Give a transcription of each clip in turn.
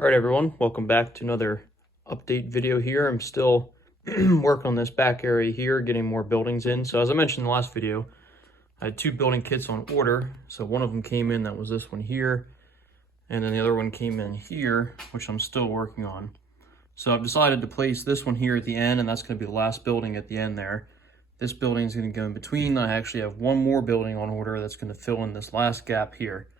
All right, everyone, welcome back to another update video here. I'm still working on this back area here, getting more buildings in. So as I mentioned in the last video, I had two building kits on order. So one of them came in, that was this one here. And then the other one came in here, which I'm still working on. So I've decided to place this one here at the end, and that's gonna be the last building at the end there. This building is gonna go in between. I actually have one more building on order that's gonna fill in this last gap here.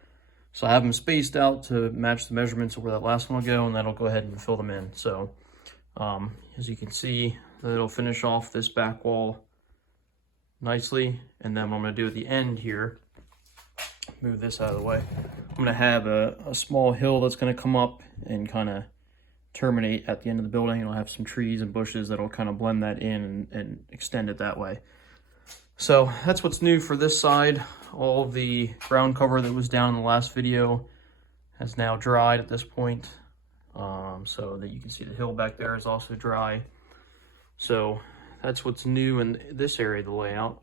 So I have them spaced out to match the measurements of where that last one will go, and that'll go ahead and fill them in. So as you can see, it'll finish off this back wall nicely. And then what I'm gonna do at the end here, move this out of the way, I'm gonna have a small hill that's gonna come up and kind of terminate at the end of the building. I'll have some trees and bushes that'll kind of blend that in and extend it that way. So that's what's new for this side. All of the ground cover that was down in the last video has now dried at this point. So that you can see the hill back there is also dry. So that's what's new in this area of the layout.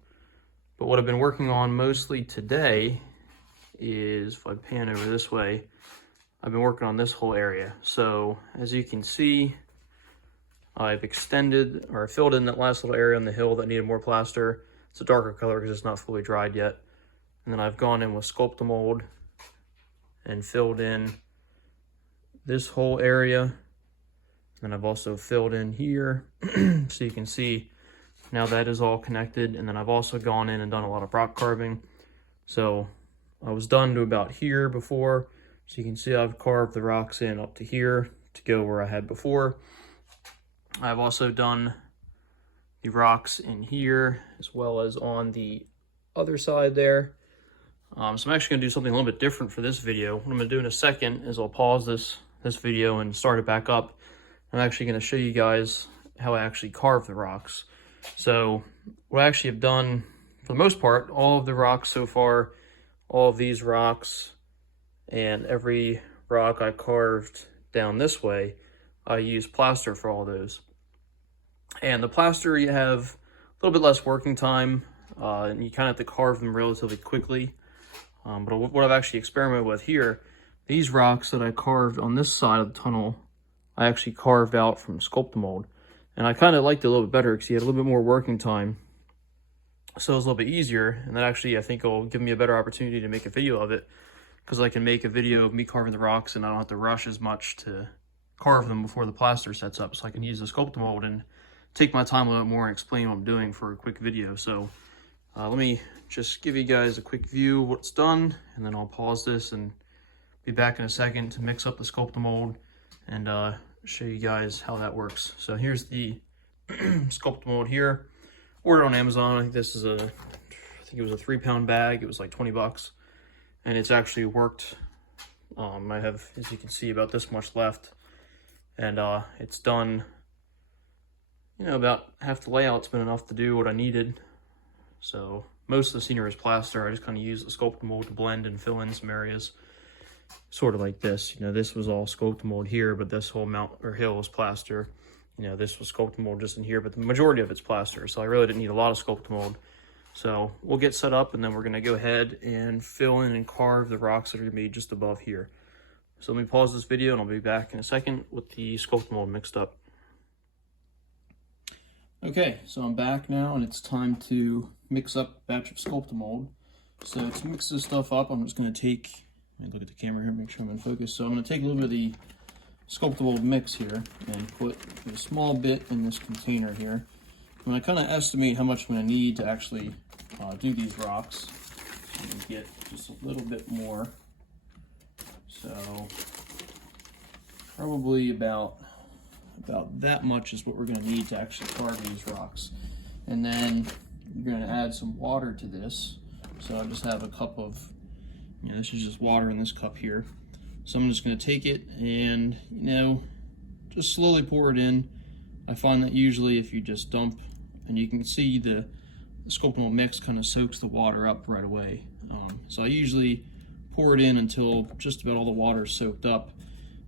But what I've been working on mostly today is, if I pan over this way, I've been working on this whole area. So as you can see, I've extended or filled in that last little area on the hill that needed more plaster. It's a darker color because it's not fully dried yet. And then I've gone in with Sculpted Mold and filled in this whole area. And I've also filled in here. So you can see now that is all connected. And then I've also gone in and done a lot of rock carving. So I was done to about here before. So you can see I've carved the rocks in up to here to go where I had before. I've also done the rocks in here as well as on the other side there. So I'm actually gonna do something a little bit different for this video. What I'm gonna do in a second is I'll pause this video and start it back up. I'm actually gonna show you guys how I actually carve the rocks. So what I actually have done, for the most part, all of the rocks so far, all of these rocks and every rock I carved down this way, I use plaster for all those. And the plaster, you have a little bit less working time, and you kind of have to carve them relatively quickly. But what I've actually experimented with here, these rocks that I carved on this side of the tunnel, I actually carved out from Sculpted Mold. And I kind of liked it a little bit better because you had a little bit more working time. So it was a little bit easier, and that actually I think will give me a better opportunity to make a video of it, because I can make a video of me carving the rocks and I don't have to rush as much to carve them before the plaster sets up. So I can use the Sculpted Mold and take my time a little bit more and explain what I'm doing for a quick video. So let me just give you guys a quick view of what's done, and then I'll pause this and be back in a second to mix up the Sculpted Mold and show you guys how that works. So here's the Sculpted Mold here. Ordered on Amazon. I think this is I think it was a 3-pound bag. It was like 20 bucks. And it's actually worked. I have, as you can see, about this much left. And it's done, you know, about half the layout's been enough to do what I needed. So most of the scenery is plaster. I just kind of use the Sculpted Mold to blend and fill in some areas. Sort of like this. You know, this was all Sculpted Mold here, but this whole mount or hill was plaster. You know, this was Sculpted Mold just in here, but the majority of it's plaster. So I really didn't need a lot of Sculpted Mold. So we'll get set up, and then we're going to go ahead and fill in and carve the rocks that are going to be just above here. So let me pause this video, and I'll be back in a second with the Sculpted Mold mixed up. Okay, so I'm back now, and it's time to mix up a batch of Sculpted Mold. So to mix this stuff up, I'm just going to take, let me look at the camera here, make sure I'm in focus. So I'm going to take a little bit of the Sculpted Mold mix here and put a small bit in this container here. I'm going to kind of estimate how much I'm going to need to actually do these rocks. So I'm going to get just a little bit more. So probably about that much is what we're going to need to actually carve these rocks. And then you're going to add some water to this. So I just have a cup of, you know, this is just water in this cup here. So I'm just going to take it and, you know, just slowly pour it in. I find that usually if you just dump, and you can see the Sculpted Mold mix kind of soaks the water up right away. So I usually pour it in until just about all the water is soaked up,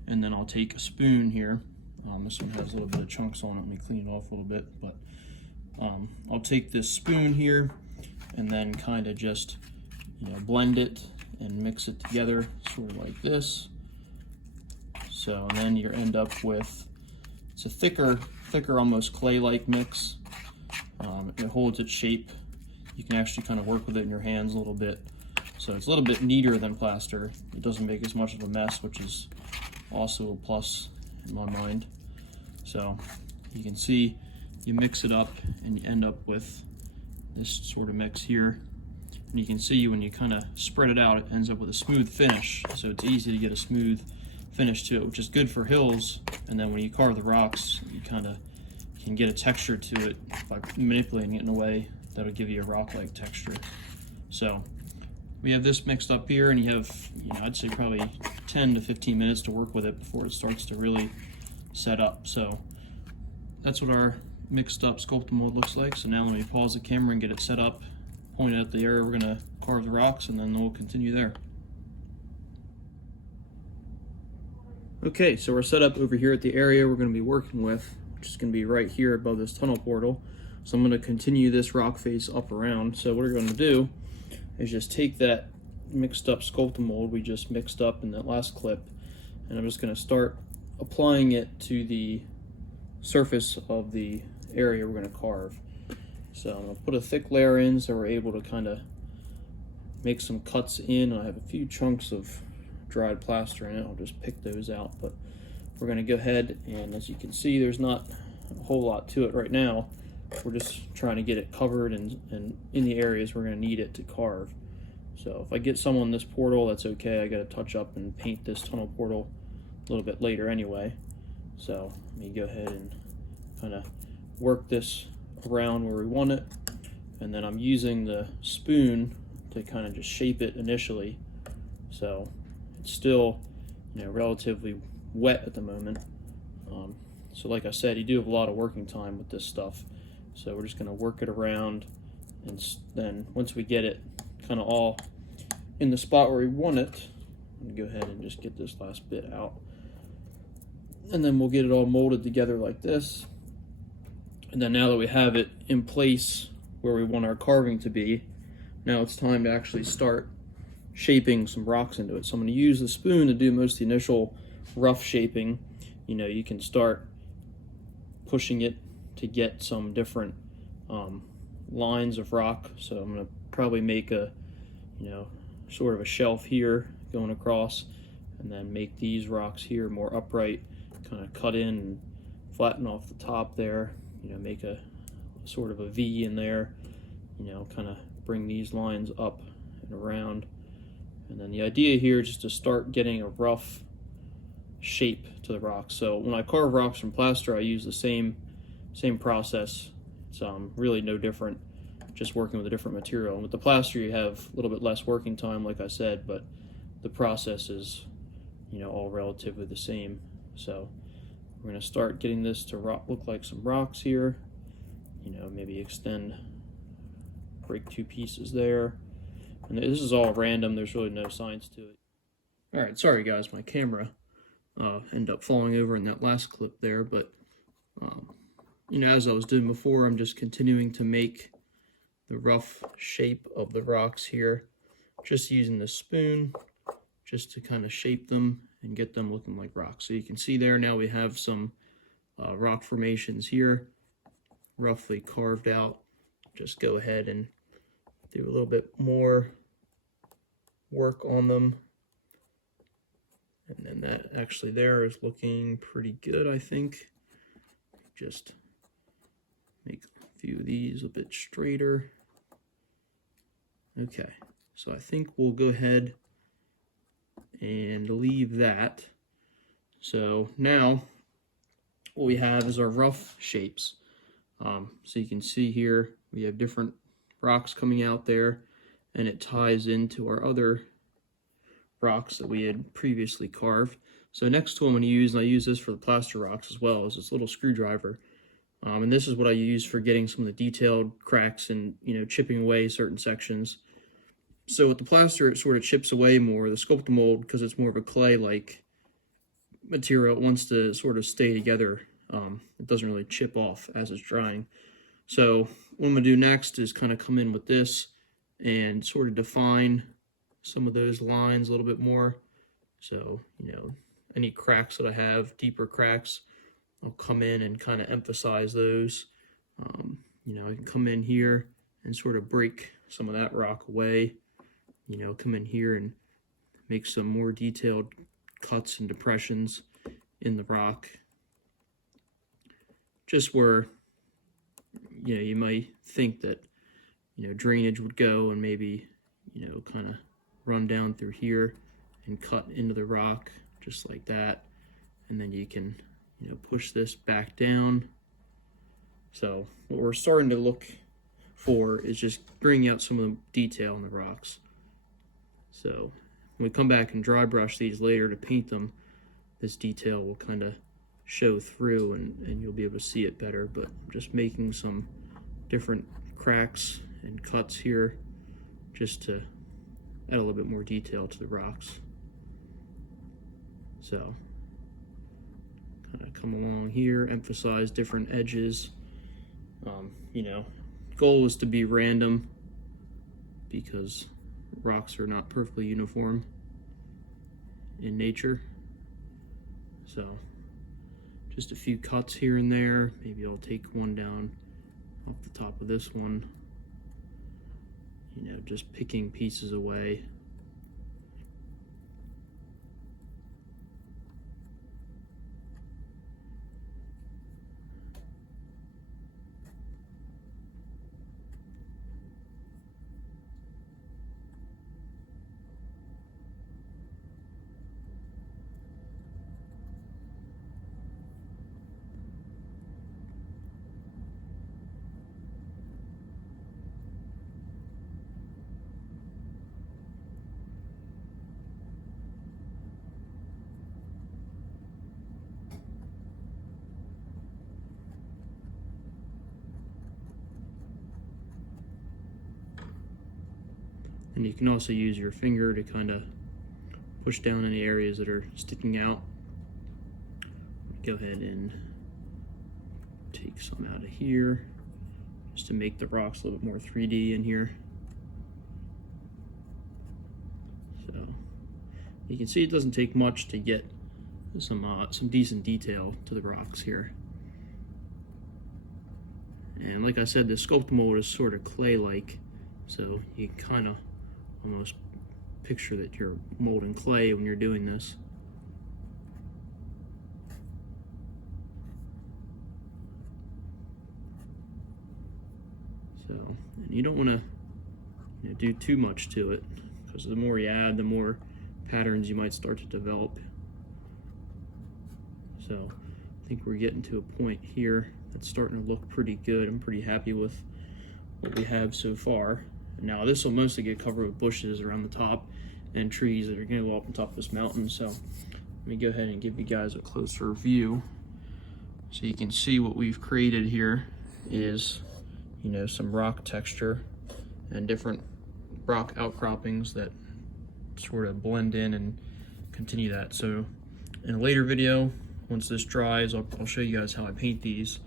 and then I'll take a spoon here. This one has a little bit of chunks on it. Let me clean it off a little bit, but I'll take this spoon here and then kind of just, you know, blend it and mix it together, sort of like this. So, and then you end up with, it's a thicker almost clay-like mix. It holds its shape. You can actually kind of work with it in your hands a little bit. So it's a little bit neater than plaster. It doesn't make as much of a mess, which is also a plus in my mind. So you can see you mix it up and you end up with this sort of mix here. And you can see when you kind of spread it out, it ends up with a smooth finish. So it's easy to get a smooth finish to it, which is good for hills. And then when you carve the rocks, you kind of can get a texture to it by manipulating it in a way that'll give you a rock-like texture. So we have this mixed up here, and you have, I'd say probably 10 to 15 minutes to work with it before it starts to really set up. So that's what our mixed up sculpted mold looks like. So now let me pause the camera and get it set up, point it at the area we're gonna carve the rocks, and then we'll continue there. Okay, so we're set up over here at the area we're gonna be working with, which is gonna be right here above this tunnel portal. So I'm gonna continue this rock face up around. So what we're gonna do is just take that mixed up sculpted mold we just mixed up in that last clip, and I'm just gonna start applying it to the surface of the area we're gonna carve. So I'm gonna put a thick layer in so we're able to kind of make some cuts in. I have a few chunks of dried plaster in it. I'll just pick those out, but we're gonna go ahead, and as you can see, there's not a whole lot to it right now. We're just trying to get it covered and in the areas we're gonna need it to carve. So if I get some on this portal, that's okay. I gotta touch up and paint this tunnel portal a little bit later anyway. So let me go ahead and kind of work this around where we want it. And then I'm using the spoon to kind of just shape it initially. So it's still, relatively wet at the moment. So like I said, you do have a lot of working time with this stuff. So we're just gonna work it around, and then once we get it kind of all in the spot where we want it, I'm gonna go ahead and just get this last bit out. And then we'll get it all molded together like this. And then now that we have it in place where we want our carving to be, now it's time to actually start shaping some rocks into it. So I'm gonna use the spoon to do most of the initial rough shaping. You can start pushing it to get some different lines of rock. So I'm gonna probably make a, sort of a shelf here going across, and then make these rocks here more upright, kind of cut in and flatten off the top there, make a sort of a V in there, kind of bring these lines up and around. And then the idea here is just to start getting a rough shape to the rocks. So when I carve rocks from plaster, I use the same process. It's really no different, just working with a different material. And with the plaster, you have a little bit less working time, like I said, but the process is, all relatively the same. So we're going to start getting this to look like some rocks here. Maybe break two pieces there. And this is all random. There's really no science to it. All right, sorry guys, my camera ended up falling over in that last clip there, but as I was doing before, I'm just continuing to make the rough shape of the rocks here, just using the spoon just to kind of shape them and get them looking like rocks. So you can see there now we have some rock formations here, roughly carved out. Just go ahead and do a little bit more work on them. And then that actually there is looking pretty good, I think. Just make a few of these a bit straighter. Okay, so I think we'll go ahead and leave that. So now what we have is our rough shapes. So you can see here we have different rocks coming out there, and it ties into our other rocks that we had previously carved. So next tool I'm going to use, and I use this for the plaster rocks as well, is this little screwdriver. And this is what I use for getting some of the detailed cracks and chipping away certain sections. So with the plaster, it sort of chips away more. The sculpted mold, because it's more of a clay-like material, it wants to sort of stay together. It doesn't really chip off as it's drying. So what I'm going to do next is kind of come in with this and sort of define some of those lines a little bit more. So, any cracks that I have, deeper cracks, I'll come in and kind of emphasize those. You know, I can come in here and sort of break some of that rock away. You know, come in here and make some more detailed cuts and depressions in the rock. Just where, you know, you might think that, you know, drainage would go and maybe, you know, kind of run down through here and cut into the rock just like that. And then you can, you know, push this back down. So what we're starting to look for is just bringing out some of the detail in the rocks. So when we come back and dry brush these later to paint them, this detail will kind of show through and you'll be able to see it better. But just making some different cracks and cuts here just to add a little bit more detail to the rocks. So kind of come along here, emphasize different edges. You know, goal is to be random because rocks are not perfectly uniform in nature. So just a few cuts here and there. Maybe I'll take one down off the top of this one. You know, just picking pieces away. And you can also use your finger to kind of push down any areas that are sticking out. Go ahead and take some out of here just to make the rocks a little bit more 3D in here. So you can see it doesn't take much to get some decent detail to the rocks here. And like I said, the sculpt mold is sort of clay-like, so you can kind of almost picture that you're molding clay when you're doing this. So, and you don't want to, you know, do too much to it, because the more you add, the more patterns you might start to develop. So I think we're getting to a point here that's starting to look pretty good. I'm pretty happy with what we have so far. Now this will mostly get covered with bushes around the top and trees that are going to go up on top of this mountain. So let me go ahead and give you guys a closer view so you can see what we've created here is, you know, some rock texture and different rock outcroppings that sort of blend in and continue that. So in a later video, once this dries, I'll show you guys how I paint these.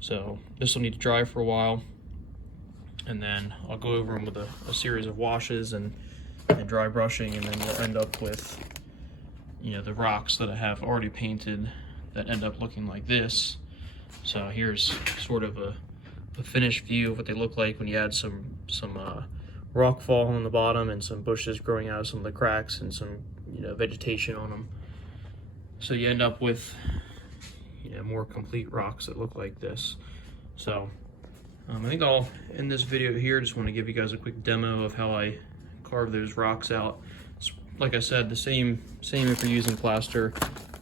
So this will need to dry for a while, and then I'll go over them with a series of washes and dry brushing, and then you'll end up with, you know, the rocks that I have already painted that end up looking like this. So here's sort of a finished view of what they look like when you add some rock fall on the bottom and some bushes growing out of some of the cracks and some, you know, vegetation on them. So you end up with, you know, more complete rocks that look like this. So I think I'll end this video here. Just want to give you guys a quick demo of how I carve those rocks out. It's, like I said, the same if you're using plaster.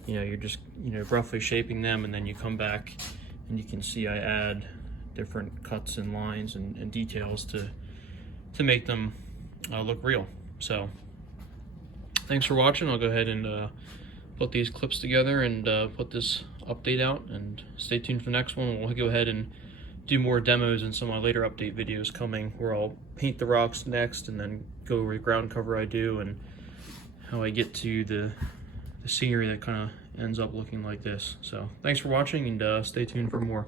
You know, you're just, you know, roughly shaping them, and then you come back and you can see I add different cuts and lines and details to make them look real. So thanks for watching. I'll go ahead and put these clips together and put this update out, and stay tuned for the next one. We'll go ahead and do more demos in some of my later update videos coming, where I'll paint the rocks next and then go over the ground cover I do and how I get to the scenery that kind of ends up looking like this. So thanks for watching, and stay tuned for more.